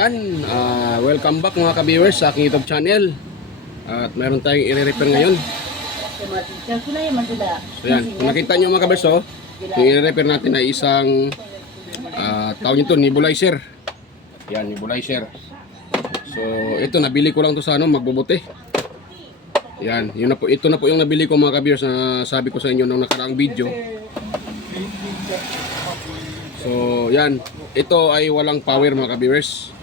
Ayan, welcome back mga ka-viewers sa aking YouTube channel. At mayroon tayong i-repair ngayon. So yan, kung nakita nyo mga ka-viewers, yung i-repair natin ay isang tawag nito, nebulizer. Yan, nebulizer. So ito, nabili ko lang to sa magbubuti. Yan, yun na po, ito na po yung nabili ko mga ka-viewers na sabi ko sa inyo nung nakaraang video. So yan, ito ay walang power mga ka-viewers.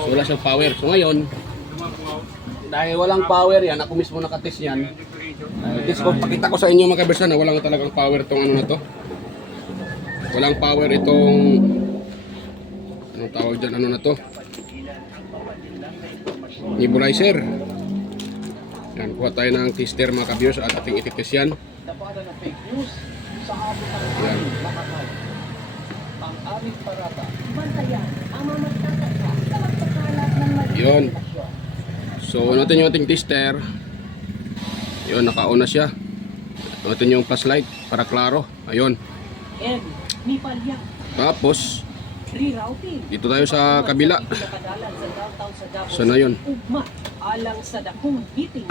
So wala siyang power. So ngayon, dahil walang power yan, ako mismo nakatest yan. Test ko, pakita ko sa inyo mga ka-viewers na walang talagang power itong ano na to. Walang power itong anong tawag dyan, ano na to, nebulizer. Yan, kuha tayo ng tester mga ka-viewers at ating ititest yan. Yan. Yun. So natin yung ating tester. Yun, naka-on na siya. Natin yung flashlight para klaro. Ayun. Tapos dito tayo sa kabila. Sana yun.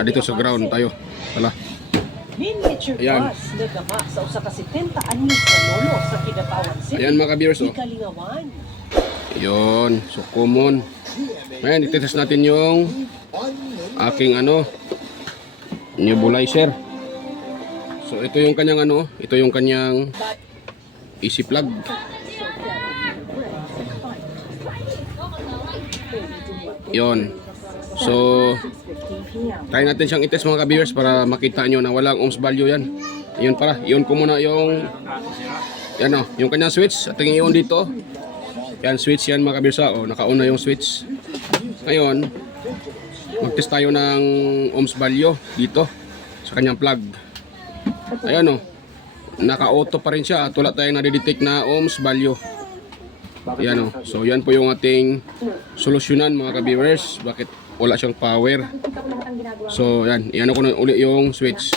Dito sa ground tayo. Wala. Ayan. Ayan mga ka-viewers, Yun, so common. Ayan, ititest natin yung aking nebulizer. So ito yung kanyang ito yung kanyang AC plug. Yun. So try natin siyang itest mga ka-viewers para makita nyo na walang ohms value yan. Yun para, iyon ko muna yung yung kanyang switch. At tingin iyon dito. Yan, switch yan mga ka-viewers. Naka-on na yung switch. Ngayon, mag-test tayo ng ohms value dito sa kanyang plug. Ayan naka-auto pa rin siya at wala tayong nadidetect na ohms value. Yan so yan po yung ating solusyonan mga ka-viewers. Bakit wala siyang power? So yan, iyan ko na uli yung switch.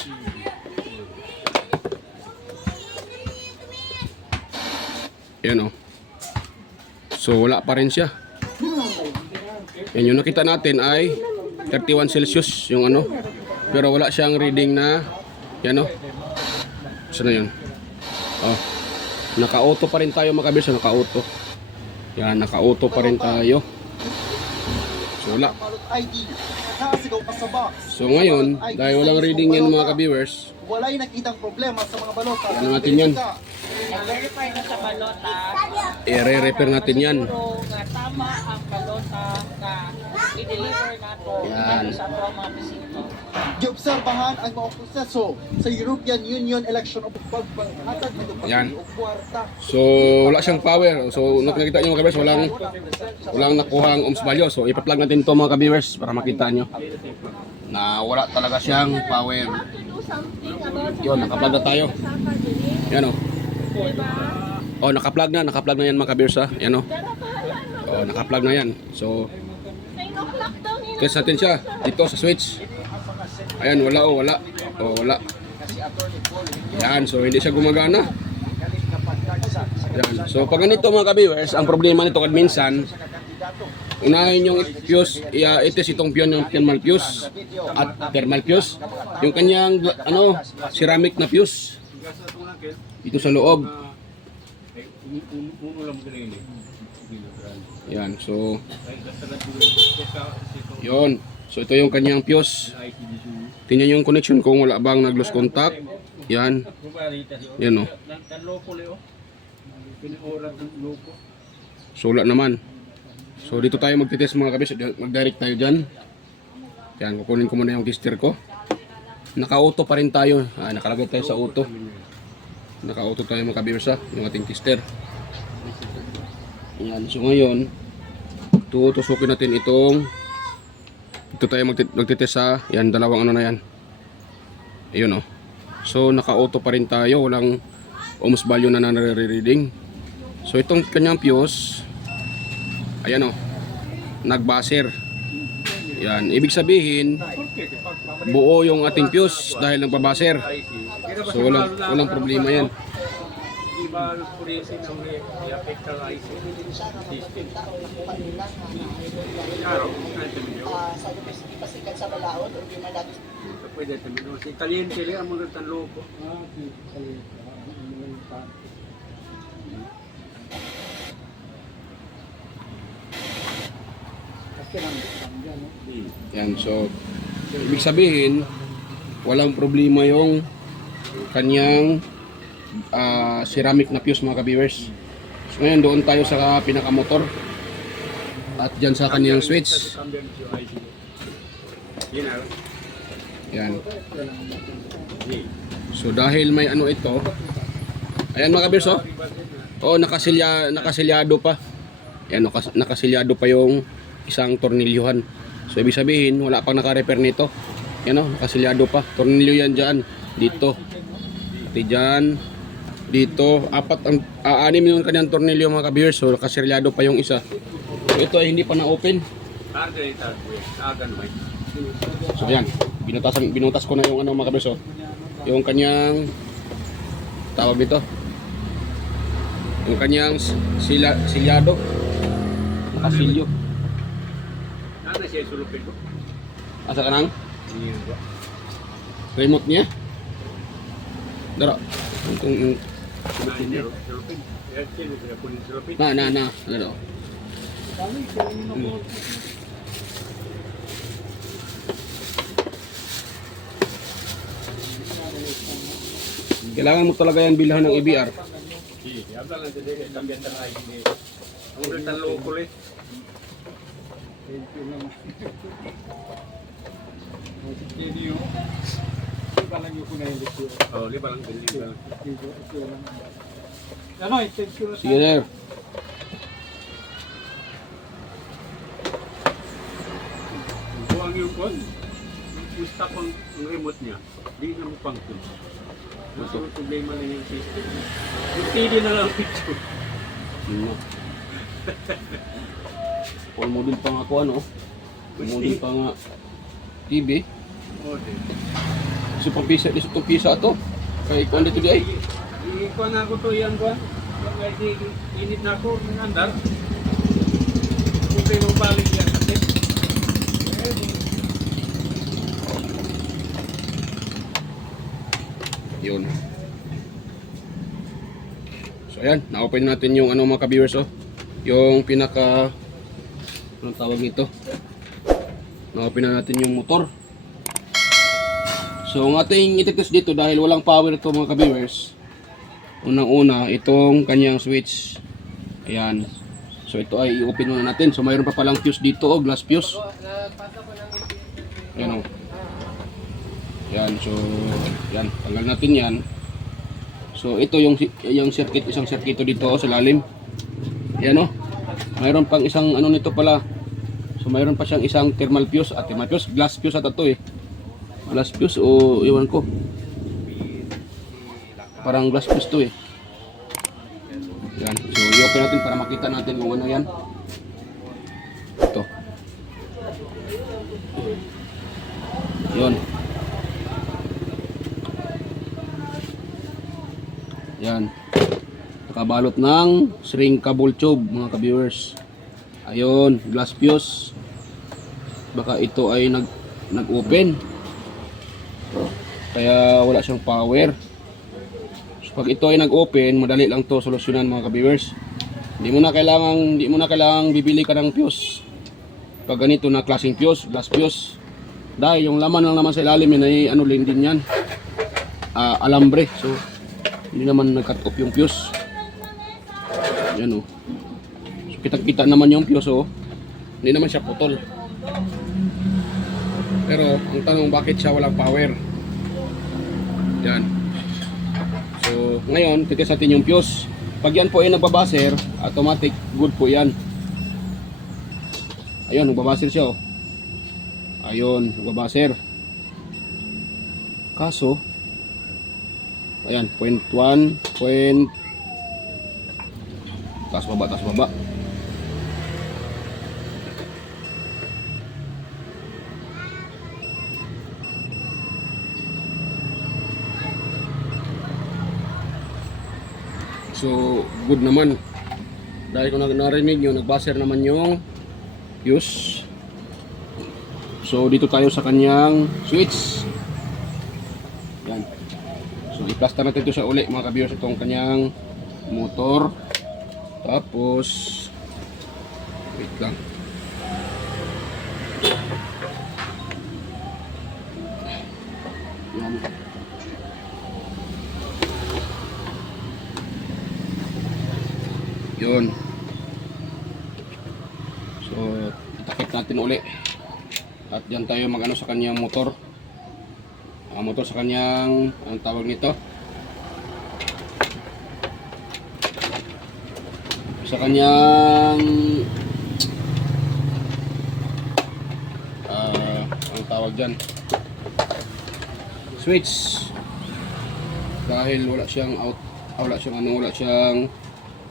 Yan so wala pa rin siya. Yan, yung nakita natin ay 31 Celsius yung pero wala siyang reading na yan saan na yun? Naka-auto pa rin tayo mga ka-viewers. Naka-auto. Yan, naka-auto pa rin tayo. So wala. So ngayon, dahil walang reading yan mga ka-viewers, wala'y nakitang problema sa mga balota. ano natin yan? I-verify na sa balota. I-re-repair natin yan. Nga tama ang balota na i-deliver nato sa ato mga bisito. Giobserbahan ang mga proseso sa European Union election of pagpanghatag nito Yan. o kwarta. So wala siyang power. So nakita nyo mga ka-viewers, walang nakuhang ohms value. So ipa-plug natin to mga ka-viewers para makita nyo na wala talaga siyang power. Yun, naka-plug na tayo. Yan naka-plug na yan mga ka-viewers yan naka-plug na yan. So test natin siya dito sa switch. Ayan, wala. Yan, so hindi siya gumagana. Yan. So pag ganito mga ka-viewers, ang problema nito kad minsan, unahin yung fuse, itis itong yung thermal fuse at thermal fuse. Yung kanyang ceramic na fuse dito sa loob. Yan, so yun. So ito yung kanyang fuse. Tingnan yung connection kung wala bang nag-lose contact. Yan. Yan So wala naman. So dito tayo magtitest mga kabis. Mag-direct tayo dyan. Yan, kukunin ko muna yung tester ko. Naka-auto pa rin tayo. Nakalagay tayo sa auto. Naka-auto tayo mga kabis yung ating tester. Yan, so ngayon tutusukin natin ito tayo magtitest sa yan, dalawang na yan. Ayun so naka-auto pa rin tayo, walang ohms value na nare-reading. So itong kanyang fuse, ayan nag-buzzer. Yan, ibig sabihin buo yung ating fuse dahil nagpa-buzzer. So walang problema yan. ba kuryente na may i-affect ka IC system? Claro, kahit naman yun. Sa domestic pasikat sa balaod o di malagos. Pwede naman yun. Si kaliente rin ang mga tanloko. Yan, so ibig sabihin walang problema yung kanyang ceramic na fuse mga ka-viewers. So ngayon doon tayo sa pinakamotor at dyan sa kanyang switch. Yan. So dahil may ano ito, ayan mga ka-viewers, oh. Oh, nakasilyado pa. Yan, nakasilyado pa yung isang tornilyuhan. So ibig sabihin wala pang naka-repair nito. Yan, oh, nakasilyado pa. Tornilyo yan dyan, dito. Pati dyan, dito. Anim yung kanyang tornilyo mga ka-viewers. So nakasilyado pa yung isa. So ito ay hindi pa na-open. So yan, binutas ko na yung ano mga ka-viewers, oh. Yung kanyang tawag dito. Yung kanyang silyado. Nakasilyo. Ano siya sulupin ko? Asa ka nang? Remote niya? Dara. Yung Sulupin. Sulupin. na. Dara. Kailangan mo talaga yan bilhan ng EBR. Habla lang sa dito, kambiyan sa ay hindi. Ang mga tanloko ulit. Oh, liba lang din. Sige sir. Buwang yung kon. Gusto ko ang remote niya. Di na mo pang kun. Mas ang problema na yung system. Yung TV na lang picture. All model pa nga ako ano. Model pa nga TV. Oh, di. So pang pisa to. Kay kuan dito di ay. Ikuha na ako to yan kuha. Kaya init na ako ng andar. Kung kayo mabalik yan kasi. Yun. So ayan, na-open natin yung ano mga ka-viewers, oh. Yung pinaka anong tawag nito? Na-open na natin yung motor. So ang ating ititest dito dahil walang power ito mga ka-viewers. Unang-una itong kanyang switch. Ayan. So ito ay i-open muna natin. So mayroon pa palang fuse dito, oh, glass fuse. Ayan, oh. Yan, so yan, tanggal natin yan. So ito yung circuit, isang circuito dito sa lalim. Yan, oh. Mayroon pang isang ano nito pala. So mayroon pa siyang isang thermal fuse, thermal fuse, glass fuse at ito eh. Glass fuse o iwan ko. Parang glass fuse to eh. Yan, so i-open natin para makita natin kung ano yan. Ito. Yun. Yan. Nakabalot ng shrinkable tube mga ka-viewers. Ayun, glass fuse. Baka ito ay nag-open. Kaya wala siyang power. So pag ito ay nag-open, madali lang 'to solusyonan mga ka-viewers. Hindi mo na kailangang bibili ka ng fuse. Pag ganito na klaseng fuse, glass fuse. Dahil yung laman lang naman sa ilalim yan ay ano din yan. Alambre. So hindi naman nag-cut off yung fuse. Yan, oh. So kita-kita naman yung fuse, oh. Hindi naman siya putol. Pero ang tanong, bakit siya walang power? Yan. So ngayon titis natin yung fuse. Pag yan po ay nagbabaser, automatic good po yan. Ayun, nagbabaser siya, oh. Ayun, nagbabaser. Kaso ayan, 0.1, taas baba. So, good naman. Dahil kung narinig nyo, nag-buzzer naman yung fuse. So, dito tayo sa kanyang switch. Yan. So, i-plaster natin ito sa uli mga ka-viewers, itong kanyang motor. Tapos, wait lang. Yan. Yun. So, itakip natin uli. At yan tayo mag-ano sa kanyang motor. Motor sa kanyang, ang tawag nito? Sa kanyang ang tawag dyan, switch. Dahil wala siyang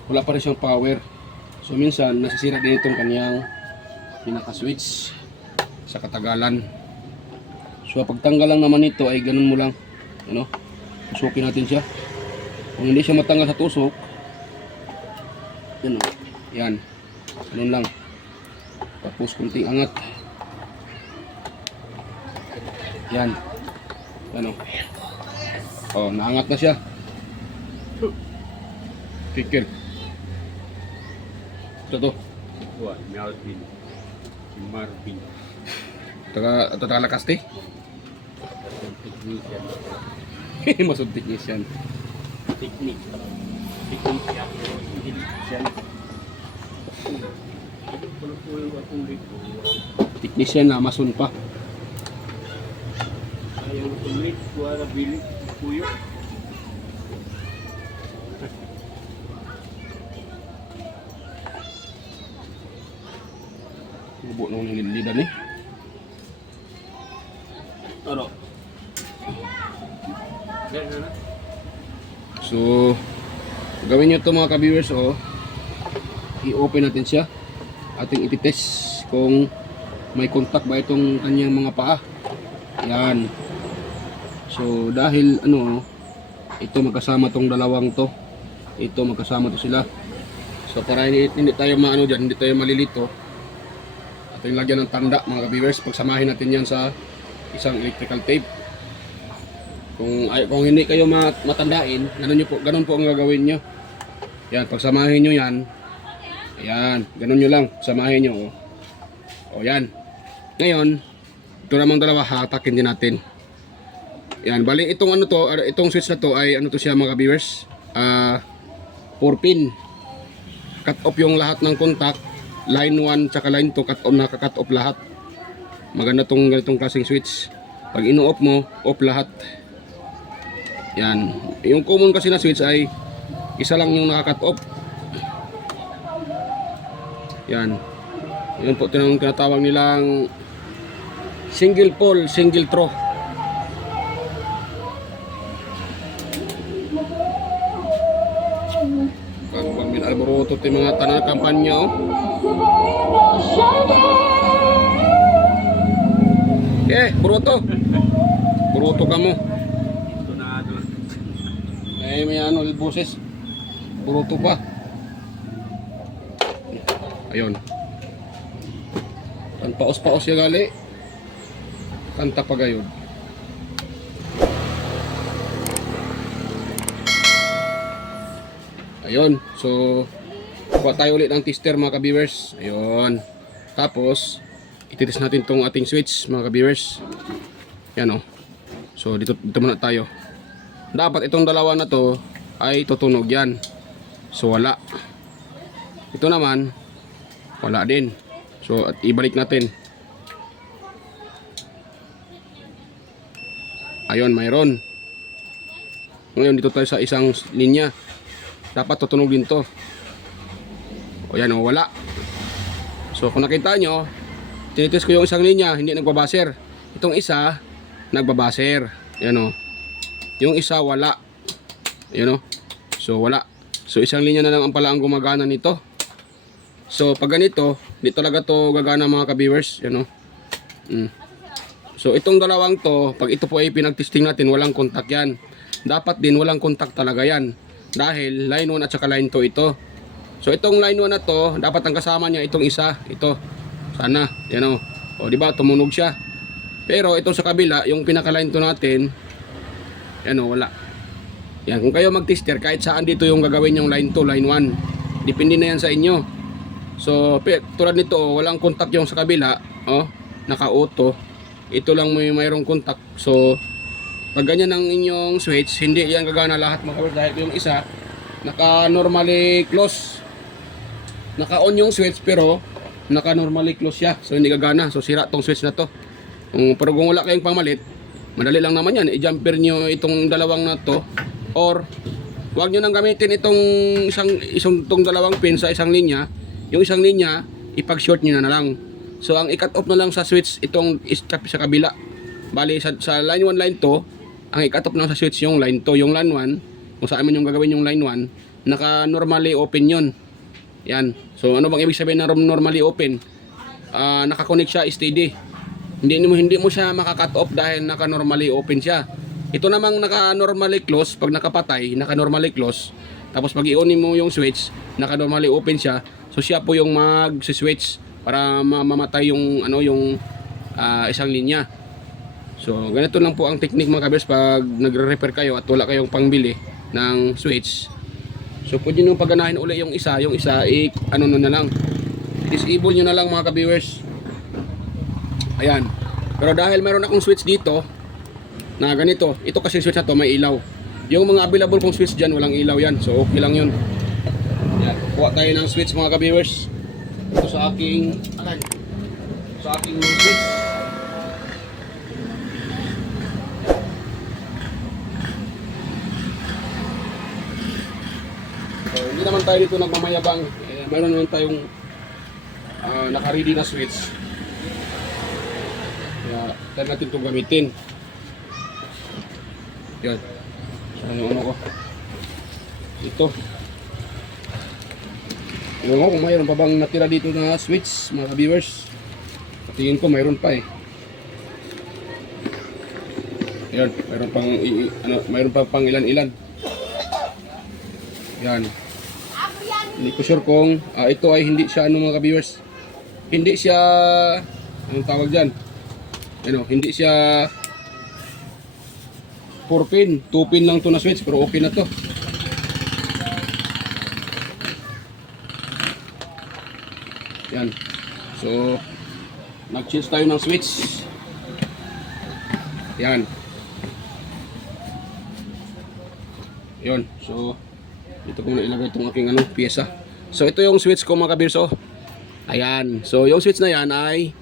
wala pa rin siyang power. So minsan nasisira din itong kanyang pinaka-switch sa katagalan. So pagtanggal lang naman ito ay ganun mo lang, ano, tusukin natin siya. Kung hindi siya matanggal sa tusok, yan, ganun lang. Tapos kunting angat. Yan. Ano? Oh, naangat na siya. Kikil. Ito to. Wah, Marvin. Si Marvin. Taga Lakaste. Technician. Masud technician. Technique. Technician. Technician. Ano po yung akong dito? Technician na mason pa. Ayaw ulit. Kuwara bilik. Puyo. Bubo nung nililidan eh. Ano? Ganyan na. So, gawin nyo ito mga ka-viewers, oh. I-open natin siya. Ating ititest kung may contact ba itong kanyang mga paa. Yan. So, dahil ano, ito magkasama tong dalawang to. Ito magkasama to sila. So, para hindi tayo maano dyan, hindi tayo malilito. Ating lagyan ng tanda mga ka-viewers. Pagsamahin natin yan sa isang electrical tape. Kung hindi kayo matandain, ganun po ang gagawin nyo. Yan, pagsamahin nyo yan. Ayan, ganun nyo lang. Samahin nyo. O yan. Ngayon, ito namang dalawa, hatakin din natin. Yan, bali itong ano to, itong switch na to ay ano to siya mga viewers. 4 pin. Cut off yung lahat ng contact. Line 1 tsaka line 2 cut off, naka-cut off lahat. Maganda tong ganitong klaseng switch. Pag ino-off mo, off lahat. Yan. Yung common kasi na switch ay isa lang yung naka-cut off. Yan. Yun po tinatawag nilang single pole, single throw. Pag min alboroto ti mga tanan kampanya oh. Buroto. Buroto ka mo. Ito na doon. May ano, boses. Buroto pa. Ayun. Kan paos-paos ya gali. Kanta pa gayud. Ayun. So, kuha tayo ulit ng tester mga ka-viewers. Ayun. Tapos, ititis natin tong ating switch mga ka-viewers. Yan o. So, dito muna tayo. Dapat itong dalawa na to ay tutunog yan. So, wala. Ito naman, wala din. So, at ibalik natin. Ayun, mayroon. Ngayon, dito tayo sa isang linya. Dapat tutunog din to. O yan o, wala. So, kung nakita nyo, tinitis ko yung isang linya, hindi nagbabaser. Itong isa, nagbabaser. Yan o. Yung isa, wala. Yan o. So, wala. So, isang linya na lang ang pala ang gumagana nito. So, pag ganito, di talaga to gagana mga ka-viewers. Yan o. So, itong dalawang to, pag ito po ay pinag-testing natin, walang contact yan. Dapat din walang contact talaga yan. dahil line 1 at saka line 2 ito. So itong line 1 na to, dapat ang kasama niya itong isa, ito. Sana, yan o. Di ba, tumunog siya. Pero ito sa kabila, yung pinaka line 2 natin, yan o, wala. Yan, kung kayo mag-tester, kahit saan dito yung gagawin yung line 2, line 1. Depende na yan sa inyo. So, tulad nito, walang contact yung sa kabila, naka-auto. Ito lang mayroong contact. So, pag ganyan ang inyong switch, hindi yan gagana lahat mga kabiyers dahil yung isa, naka-normally close. Naka-on yung switch pero naka-normally close siya. So hindi gagana. So sira tong switch na to. Pero kung wala kayong pamalit, madali lang naman yan. I-jumper nyo itong dalawang na to. Or huwag nyo nang gamitin itong itong dalawang pin sa isang linya. Yung isang linya, ipag-short nyo na lang. So ang i-cut off na lang sa switch itong strap sa kabila. Bali sa line 1, line 2, ang i-cut off na lang sa switch yung line 2. Yung line 1, kung saan man yung gagawin yung line 1, naka-normally open yun. Yan. So ano bang ibig sabihin na normally open? Naka-connect siya steady. Hindi mo siya maka-cut off dahil naka-normally open siya. Ito namang naka-normally close, pag nakapatay, naka-normally close. Tapos pag i-on mo yung switch, naka-normally open siya. So siya po yung mag-switch para mamatay yung isang linya. So ganito lang po ang technique mga kabiyers pag nagre-repair kayo at wala kayong pangbili ng switch. So pwede nyo paganahin uli yung isa na lang. Disable nyo na lang mga ka-viewers. Ayan. Pero dahil mayroon akong switch dito na ganito, ito kasi switch na to may ilaw. Yung mga available kong switch dyan, walang ilaw yan. So okay lang yun. Ayan. Kuha tayo ng switch mga ka-viewers. Ito sa aking switch. Hindi naman tayo dito nagmamayabang. Mayroon naman tayong naka-ready na switch. Kaya tayo natin itong gamitin. Yan. Yung ko. Ito. Tingnan ko kung mayroon pa bang natira dito na switch mga viewers. Tingin ko mayroon pa eh. Yan. Mayroon pang ilan-ilan. Yan. Hindi ko sure kung ito ay hindi siya mga ka-viewers. Hindi siya anong tawag diyan? Hindi siya 4 pin, 2 pin lang to na switch pero okay na to. Yan. So nag-change tayo ng switch. Yan. Yon. So ito ko na ilagay itong aking pyesa. So ito yung switch ko mga kabirso. Ayan. So yung switch na yan ay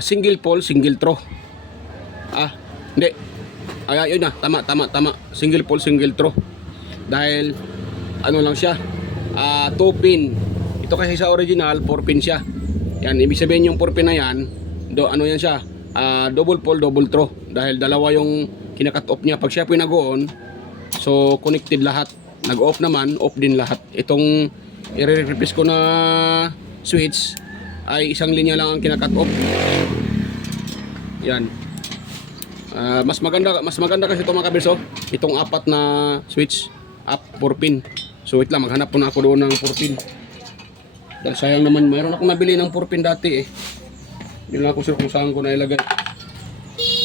single pole, single throw. Hindi. Yun na. Tama. Single pole, single throw. Dahil lang siya. 2 pin. Ito kasi sa original 4 pin siya. Yan. Ibig sabihin yung 4 pin na yan, yan siya. Double pole, double throw. Dahil dalawa yung kinakat off niya. Pag siya po nag-on, so connected lahat. Nag-off naman, off din lahat. Itong i-replace ko na switch ay isang linya lang ang kinakat off. Yan. Mas maganda kasi ito mga kabirso. Itong 4 na switch, 4 pin. So wait lang, maghanap po na ako doon ng 4 pin. Dahil sayang naman, mayroon akong nabili ng 4 pin dati eh. Hindi lang ako sure kung saan ko na ilagay.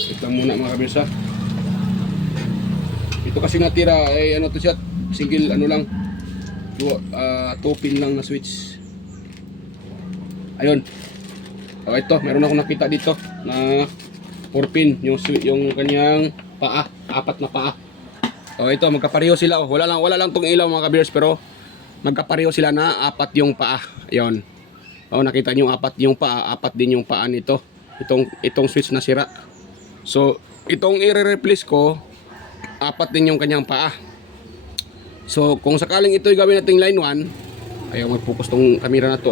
Wait lang muna mga kabirso. Ito kasi natira ay to siya, single lang 2 pin lang na switch. Ayun. Ito, meron akong nakita dito na 4 pin yung kanyang paa, 4 na paa. Ito magkapareho sila Wala lang tong ilaw mga kabiyers pero magkapareho sila na 4 yung paa. Ayun. Nakita niyo 4 yung paa, 4 din yung paa nito. Itong switch na sira. So, itong i-replace ko 4 din yung kanyang paa. So kung sakaling ito gawin nating line 1, ayaw mag-focus tong camera na to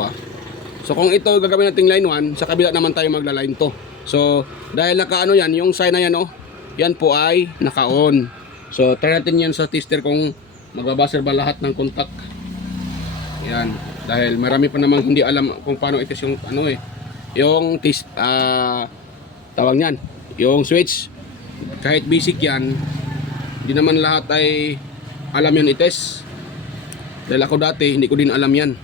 So kung ito gagawin nating line 1, sa kabila naman tayo magla-line 2. So dahil naka yan, yung sign na yan yan po ay naka-on. So try natin yan sa tester kung magbabuzzer ba lahat ng contact. Yan. Dahil marami pa namang hindi alam kung paano i-test yung yung test tawag niyan, yung switch. Kahit basic yan, hindi naman lahat ay alam yan i-test. Dahil ako dati, hindi ko din alam yan.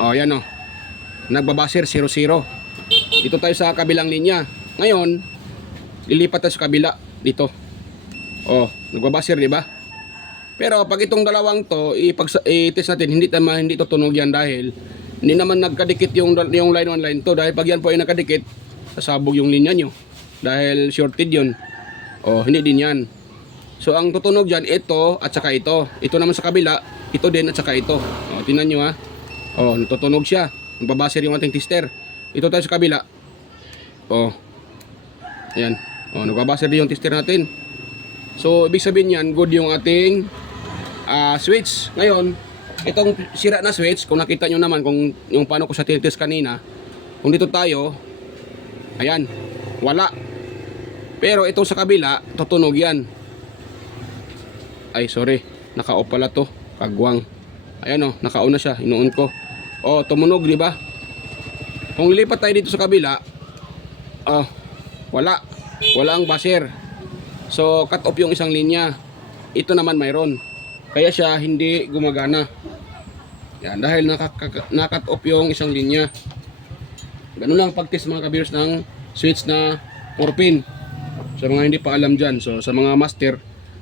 O, yan o. Nagbabaser 0-0. Dito tayo sa kabilang linya. Ngayon, lilipat tayo sa kabila. Dito. O, nagbabaser, di ba? Pero pag itong dalawang to, i-test natin, hindi to tunog yan dahil hindi naman nagkadikit yung line 1, line 2. Dahil pag yan po ay nakadikit, sasabog yung linya nyo. Dahil shorted yun. O, hindi din yan. So, ang tutunog dyan, ito at saka ito. Ito naman sa kabila, ito din at saka ito. O, tingnan nyo ha. O, natutunog siya. Magbabaser yung ating tester. Ito tayo sa kabila. O, ayan. O, nagbabaser din yung tester natin. So, ibig sabihin yan, good yung ating switch. Ngayon, itong sira na switch, kung nakita nyo naman kung yung paano ko sa tinitest kanina, kung dito tayo, ayan, wala. Pero itong sa kabila, tutunog yan. Ay, sorry. Naka-off pala to. Kagwang. Ayan o, naka-on na siya. Inuon ko. O, tumunog, di ba? Kung lilipat tayo dito sa kabila, wala. Wala ang buzzer. So, cut off yung isang linya. Ito naman mayroon. Kaya siya hindi gumagana. Yan, dahil naka-cut off yung isang linya. Ganun lang pag-test mga kabirs ng switch na 4-pin. Sa mga hindi pa alam dyan. So, sa mga master,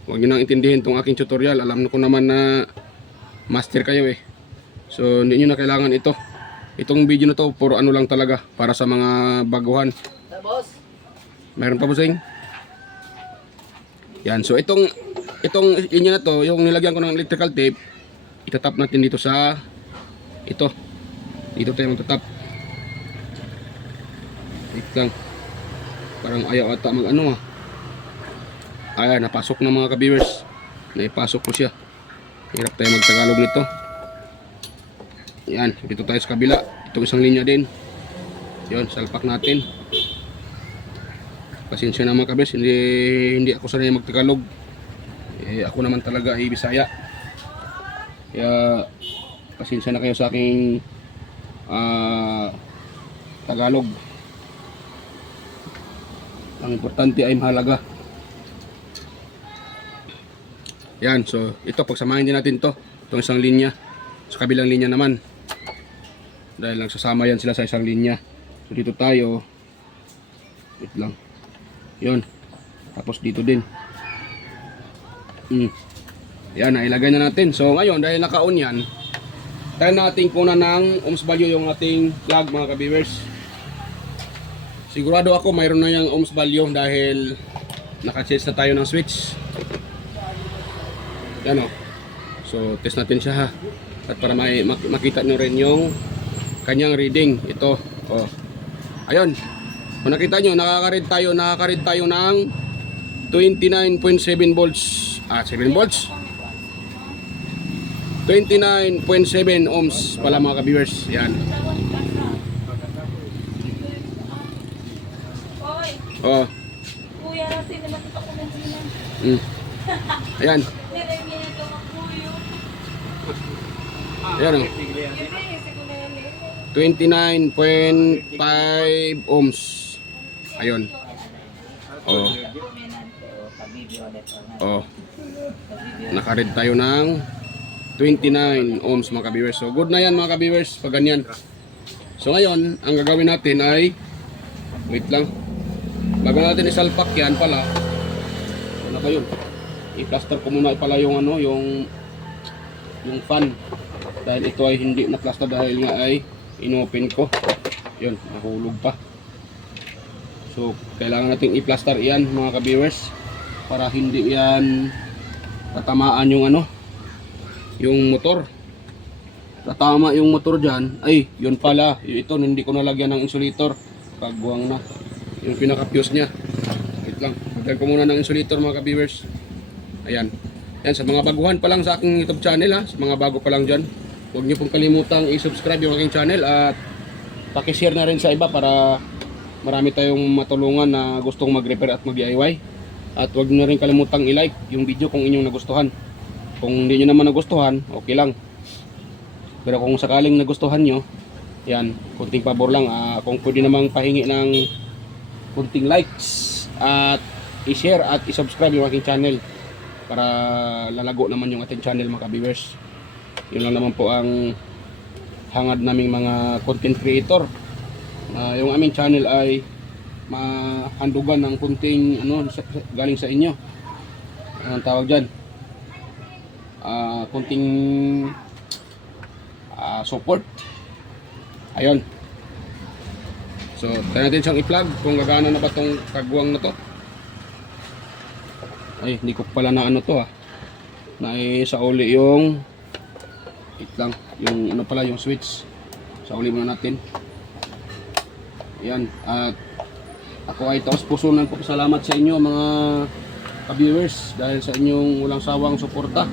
huwag nyo nang intindihin itong aking tutorial. Alam ko naman na master kayo eh. So hindi nyo na kailangan ito. Itong video na to puro ano lang talaga para sa mga baguhan. Meron pa busing? Yan, so itong linya na to, yung nilagyan ko ng electrical tape, itatap natin dito sa ito. Dito tayo magtatap. Wait lang. Parang ayaw ata mag ano ah. Ayan, napasok na mga ka-viewers. Naipasok ko siya. Hirap tayo magtagalog nito. Ayan, dito tayo sa kabila. Itong isang linya din. Yun, salpak natin. Pasensya na mga ka-viewers, hindi ako sanay magtagalog. Ako naman talaga ay Bisaya. Kaya pasensya na kayo sa aking Tagalog. Ang importante ay mahalaga. Yan, so ito pagsamahin din natin to, itong isang linya sa kabilang linya naman. Dahil nagsasama yan sila sa isang linya. So dito tayo. Wait lang. Yun. Tapos dito din. Yan, nailagay na natin. So ngayon, dahil naka-on yan, tayo natin kuna ng ohms value yung ating plug mga ka-viewers. Sigurado ako mayroon na yung ohms value dahil naka-change na tayo ng switch. Yan o. So test natin siya ha. At para makita nyo rin yung kanyang reading. Ito. O. Ayun. Kung nakita nyo, nakaka-read tayo ng 29.7 volts. 7 volts. 29.7 ohms pala mga ka-viewers. Yan. Oh. Kuya, natin na nakita ko ng sinan. Ayan. Niremya ito ang kuyo. Ayan o. Hindi, si Kuya 29.5 ohms. Ayun. Oh. Oh. Naka-read tayo ng 29 ohms mga ka-viewers. So good na yan mga ka-viewers pag ganyan. So ngayon, ang gagawin natin ay wait lang. Bago natin isalpak yan pala. Ano ba yun? I-plaster ko muna pala yung ano, yung fan. Dahil ito ay hindi na-plaster dahil nga ay inopen ko. Yun, nahulog pa. So kailangan natin i-plaster yan mga ka-viewers para hindi yan tatamaan yung ano, yung motor. Tatama yung motor dyan. Ay, yun pala. Ito, hindi ko nalagyan ng insulator. Kagwang na. Yung pinaka-fuse nya. Wait lang. Lagyan ko muna ng insulator mga ka-viewers. Ayan. Yan, sa mga baguhan pa lang sa aking YouTube channel ha. Sa mga bago pa lang dyan. Huwag niyo pong kalimutang i-subscribe yung aking channel. At pakishare na rin sa iba para marami tayong matulungan na gustong mag-repair at mag-DIY. At huwag niyo rin kalimutang i-like yung video kung inyong nagustuhan. Kung hindi nyo naman nagustuhan, okay lang. Pero kung sakaling nagustuhan nyo, yan, kunting pabor lang. Kung pwede namang pahingi ng kunting likes at i-share at i-subscribe yung aking channel. para lalago naman yung ating channel mga ka-viewers. Yun lang naman po ang hangad naming mga content creator. Yung aming channel ay mahandugan ng kunting galing sa inyo. Anong tawag dyan? Kunting support. Ayun. So, tayo natin siyang i-plug kung gagana na ba tong kagwang na to. Ay, hindi ko pala na ano to sa uli yung yung pala yung switch. Sa uli muna natin. Ayan, at ako ay taos puso ng salamat sa inyo mga ka-viewers dahil sa inyong walang sawang suporta.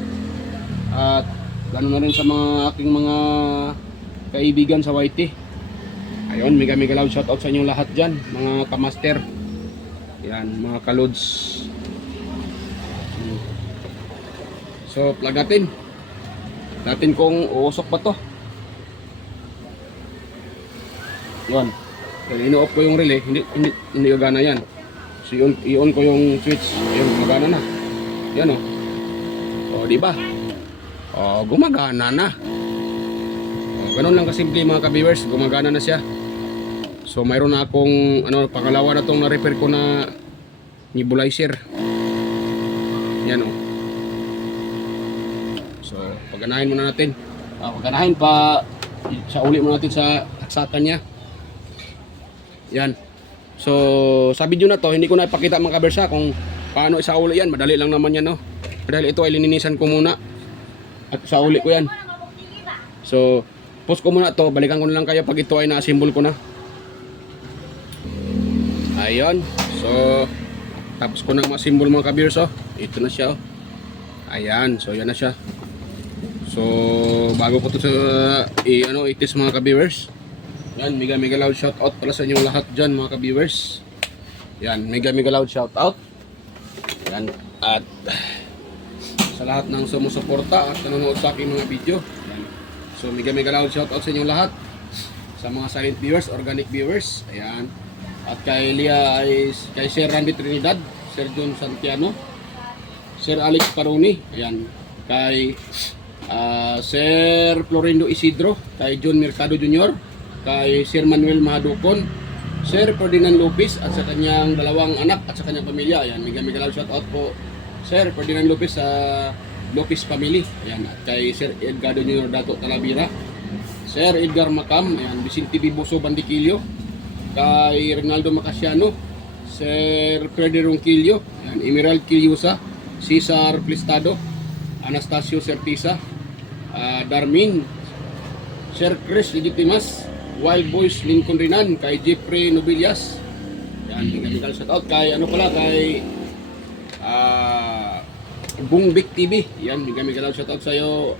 At ganoon na rin sa mga aking mga kaibigan sa YT. Ayun, mega loud shoutout sa inyong lahat dyan, mga kamaster. Yan, mga kalods. So, plug natin. Natin kung uusok pa to. Yan. Dahil ino-off ko yung relay, hindi gagana yan. So, i-on ko yung switch, ayun, gumagana na. Yan o, diba? Gumagana na. Ganun lang kasimple mga ka-viewers, gumagana na siya. So mayroon na akong pangalawa na tong na-repair ko na nebulizer. Yan o. So paganahin muna natin. Paganahin pa sa uli muna natin sa taksakan niya. Yan. So sa video na to hindi ko na ipakita mga kabersa kung paano isa uli yan. Madali lang naman yan Dahil ito ay lininisan ko muna. At sa uli ko yan. So post ko muna to, balikan ko na lang kayo pag ito ay na-assemble ko na. Ayun. So tapos ko na ma-assemble mga ka-viewers Ito na siya Ayan, so yan na siya. So bago ko to sa itis mga ka-viewers. Yan, mega loud shout out pala sa inyong lahat dyan mga ka-viewers. Yan, mega loud shout out. Yan, at sa lahat ng sumusuporta at nanonood sa aking mga video. So mega loud shout out sa inyong lahat. Sa mga silent viewers, organic viewers. Ayan. At kay kay Sir Randy Trinidad, Sir John Santiano, Sir Alex Paroni, ayan. Kay Sir Florindo Isidro, kay John Mercado Jr., kay Sir Manuel Mahadukon, Sir Ferdinand Lopez at sa kanyang dalawang anak at sa kanyang pamilya. Ayan, mega loud shout out po Sir Ferdinand Lopez sa Lopez family. Ayan, at kay Sir Edgardo Jr. Dato Talavera, Sir Edgar Macam, ayan, Vicente Biboso Bandiquillo, kay Rinaldo Macasiano, Sir Freddy Ronquillo, ayan, Emerald Quillosa, Cesar Plistado, Anastasio Certisa, Darmin, Sir Chris Legitimas, Wild Boys Lincoln Rinan, kay Jeffrey Nobilias. Yan, tingnan shout out kay kay Bongbik TV. Yan, mega shout out sa iyo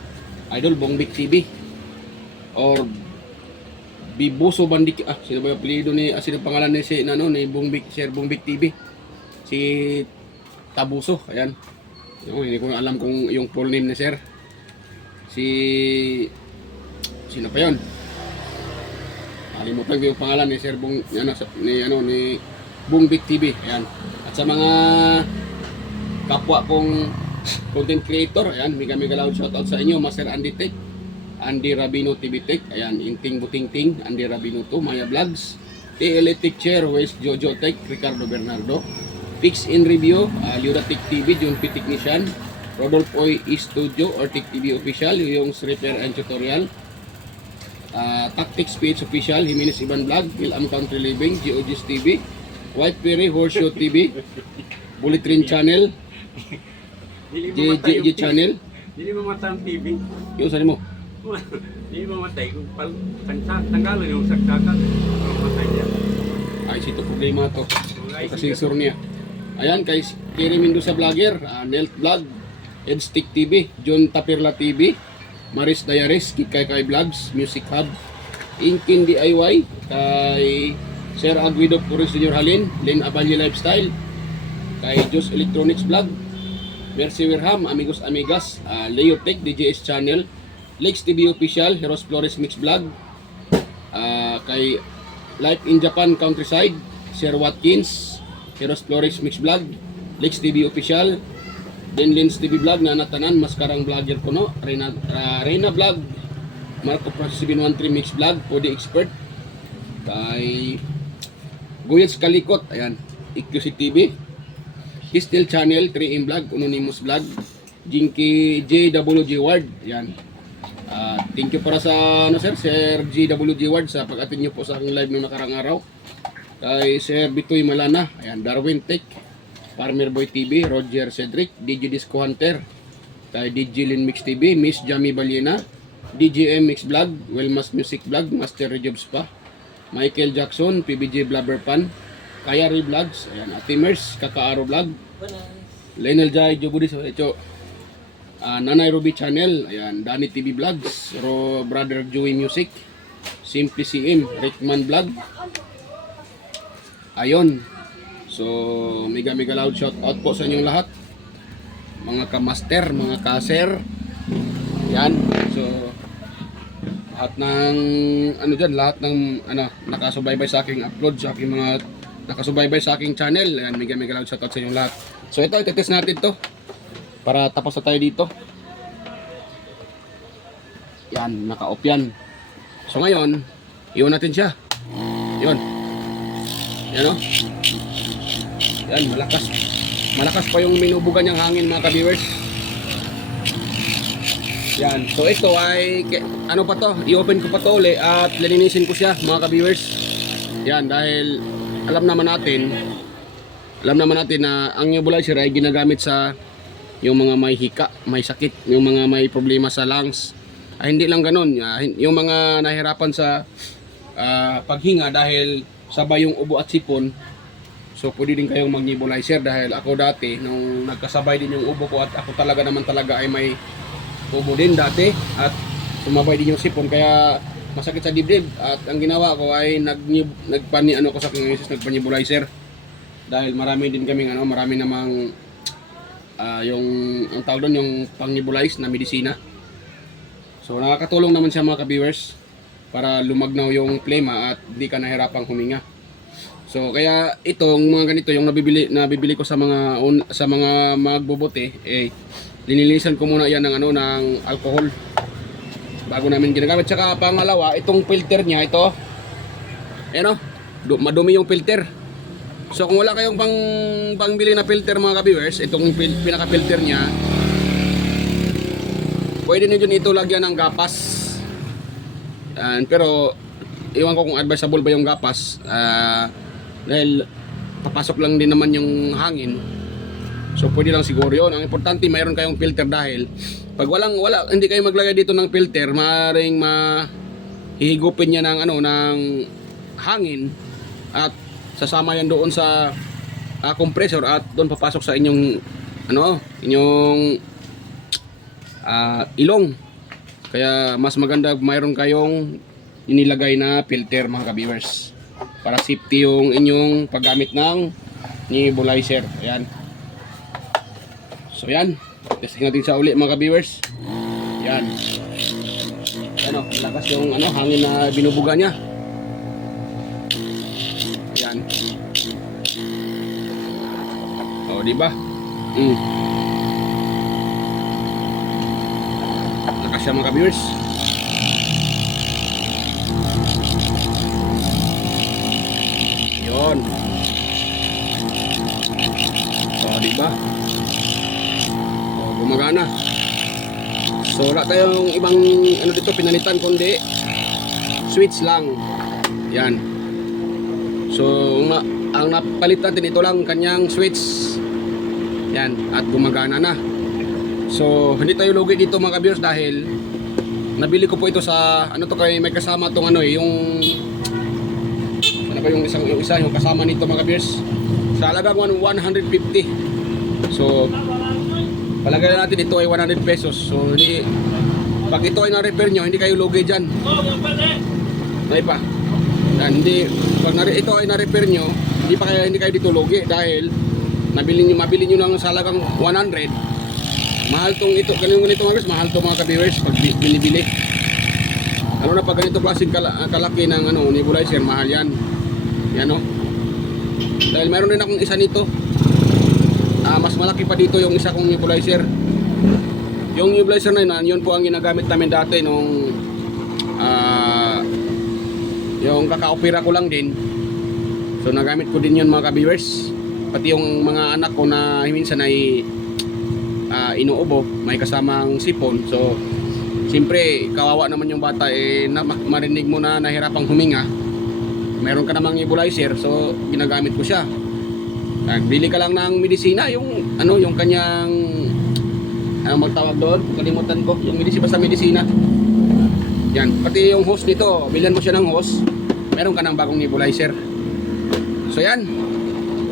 Idol Bongbik TV. Or Biboso Bandik, sino ba yung apelyido ni, sino pangalan ni ni Bongbik, Sir Bongbik TV? Si Tabuso, ayan. Hindi ko alam kung yung full name ni Sir. Sino pa yun? Alimutan ko yung pangalan ni Sir ni Bongbik TV, ayan. At sa mga kapwa kong content creator, ayan, mega loud shout out sa inyo, Master Andy Tech, Andy Rabino TV Tech, ayan, Inting Butingting, Andy Rabino 2, Maya Vlogs, TLA Tech Chair, West Jojo Tech, Ricardo Bernardo, Fix in Review, Liuda Tech TV, John P. Technician, Rodolph Oy Studio or Tech TV Official, yung repair and tutorial, Tactics PH Official, Jimenez Iban Vlog, Will-Am Country Living, GOG's TV, White Ferry, Horseshoe TV, Bullet Train Channel, JJ Channel. Hindi mamatay ang TV. Yung saan mo? Hindi mamatay. Kung tanggalan yung saksakan, mamatay niya. Ay, ito problema to. Kasi sensor niya. Ayan, kay Kiri Mendoza Vlogger, Nelt Vlog, Edstick TV, John Tapirla TV, Maris Diaries, Kikay Vlogs, Music Hub, Inkin DIY, kay Sir Aguido Puri Senior Halin, Lynn Abalye Lifestyle, kay Jos Electronics Vlog, Mercy Wirham, Amigos Amigas, Leo Tech, DJS Channel, Lex TV Official, Heroes Flores Mix Vlog, kay Life in Japan Countryside, Sir Watkins, Heroes Flores Mix Vlog, Lex TV Official, Then Lens TV Vlog na natanan, maskarang vlogger ko no. Reyna Vlog, Marco Francis 713 Mix Vlog, Podi Expert. Kay Guyets Kalikot, ayan, EQC TV. Kistel Channel, 3M Vlog, Anonymous Vlog. Jinky JWG Ward, ayan. Thank you para sa ano sir JWG Ward sa pag-attend nyo po sa aking live nung nakarang araw. Kay Sir Bitoy Malana, ayan, Darwin Tech, Farmer Boy TV, Roger Cedric, DJ Disco Hunter, kay DJ Lin Mix TV, Miss Jamie Baliena, DJM Mix Vlog, Wellmas Music Vlog, Master Rejobs pa, Michael Jackson, PBJ Blabber Pan, Kayari Vlogs, ayan, Atimers, Kakaaro Vlog, Lionel Jai, Jobudis, Nanay Ruby Channel, ayan, Danny TV Vlogs, Brother Joey Music, Simply CM, Rickman Vlog. Ayun. So, mega loud shout out po sa inyong lahat. Mga kamaster, mga kaser. Yan. So, lahat ng ano diyan, lahat ng nakasubaybay sa aking upload, sa aking mga nakasubaybay sa aking channel. Ayan, mega loud shout out sa inyong lahat. So, ito itetest natin 'to para tapos na tayo dito. Yan, naka-off yan. So, ngayon, iwan natin siya. Yun. Yan o. Yan, malakas. Malakas pa yung minubugan niyang hangin mga ka-viewers. Yan. So ito ay, ano pa to? I-open ko pa to uli at lilinisin ko siya mga ka-viewers. Yan, dahil alam naman natin na ang nebulizer ay ginagamit sa yung mga may hika, may sakit, yung mga may problema sa lungs. Ay, hindi lang ganun. Yung mga nahirapan sa paghinga dahil sabay yung ubo at sipon, so pwede din kayong mag-nebulizer. Dahil ako dati nung nagkasabay din yung ubo ko at ako talaga ay may ubo din dati at sumabay din yung sipon kaya masakit sa dibdib, at ang ginawa ko ay nagpa-nebulizer dahil marami din kaming marami namang yung ang tawag doon yung pang-nebulize na medisina. So nakakatulong naman siya mga ka-viewers para lumagnaw yung plema at hindi ka nahirapang huminga. So kaya itong mga ganito yung nabibili ko sa mga magbobote, linilisan ko muna yan ng ng alcohol bago namin ginagamit. Tsaka pangalawa, itong filter niya ito, madumi yung filter. So kung wala kayong pangbili na filter mga ka-viewers, itong pinaka-filter niya, pwede niyo ito lagyan ng gapas. Pero iwan ko kung advisable ba yung gapas, dahil papasok lang din naman yung hangin. So pwede lang siguro yun. Ang importante mayroon kayong filter, dahil pag hindi kayo maglagay dito ng filter, maaaring hihigupin niya ng ng hangin at sasama yan doon sa compressor at doon papasok sa inyong ilong. Kaya mas maganda mayroon kayong inilagay na filter mga ka-viewers para safety yung inyong paggamit ng nebulizer. Ayan. So yan, testing natin sa uli mga ka-viewers. Yan. Lakas yung hangin na binubuga niya. Yan. Oh, di ba? Lakas siya mga ka-viewers. Yon. Oh, di ba? Oh, gumagana. So wala tayong ibang dito pinalitan kundi switch lang. Yan. So ang napalit natin ito lang kanyang switch. Yan, at gumagana na. So hindi tayo lugi dito mga ka-viewers dahil nabili ko po ito sa kay may kasama tong yung yung kasama nito mga ka-viewers sa halagang 150. So palagay natin ito ay 100 pesos. So pag ito ay na-repair nyo, hindi kayo lugi dyan. Ay pa. Pag ito ay na-repair nyo, hindi kayo dito lugi dahil mabili nyo ng halagang 100. Mahal tong ito, ganito mga guys, mahal tong mga ka-viewers pag binibili. Na pag ganito klaseng kalaki ng nebulizer, mahal yan. Yan Dahil mayroon din akong isa nito. mas malaki pa dito yung isa kong nebulizer. Yung nebulizer na yun po ang ginagamit namin dati nung yung kaka-opera ko lang din. So nagamit ko din yun mga ka-viewers. Pati yung mga anak ko na minsan ay inuubo, may kasamang sipon. So siyempre kawawa naman yung bata, marinig mo na nahirapang huminga, meron ka namang nebulizer, so ginagamit ko siya. Bili ka lang ng medisina, yung yung kanyang magtawag doon, kalimutan ko, yung basta medisina. Yan, pati yung hose nito, bilhan mo siya ng hose, meron ka ng bagong nebulizer. So yan,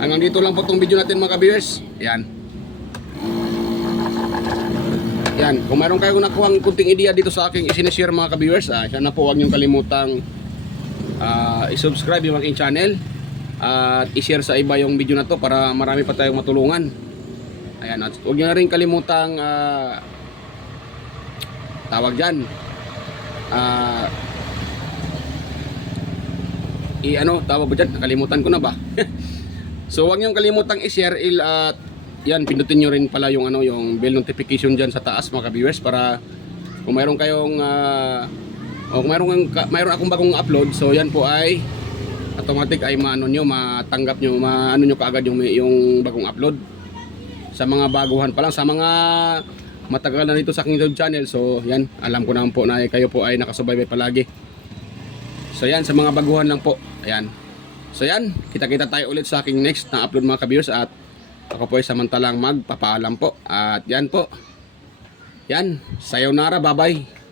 hanggang dito lang po itong video natin mga ka-viewers. Yan, kung mayroon kayo nakuhang kunting idea dito sa aking isineshare mga ka-viewers, sana po huwag niyong kalimutang i-subscribe yung aking channel at i-share sa iba yung video na to para marami pa tayong matulungan. Ayan, at huwag niyo na rin kalimutang tawag dyan, tawag ba dyan? Nakalimutan ko na ba? So huwag niyong kalimutang i-share at yan, pindutin nyo rin pala yung yung bell notification dyan sa taas mga ka-viewers para kung mayroon kayong o kung mayroon akong bagong upload, so yan po ay automatic ay matanggap nyo, nyo kaagad yung bagong upload. Sa mga baguhan pa lang, sa mga matagal na dito sa aking YouTube channel, so yan, alam ko naman po na kayo po ay nakasubaybay palagi. So yan, sa mga baguhan lang po. Ayan. So yan, kita-kita tayo ulit sa aking next na upload mga ka-viewers, at ako po ay samantalang magpapaalam po. At yan po. Yan, sayonara, bye-bye.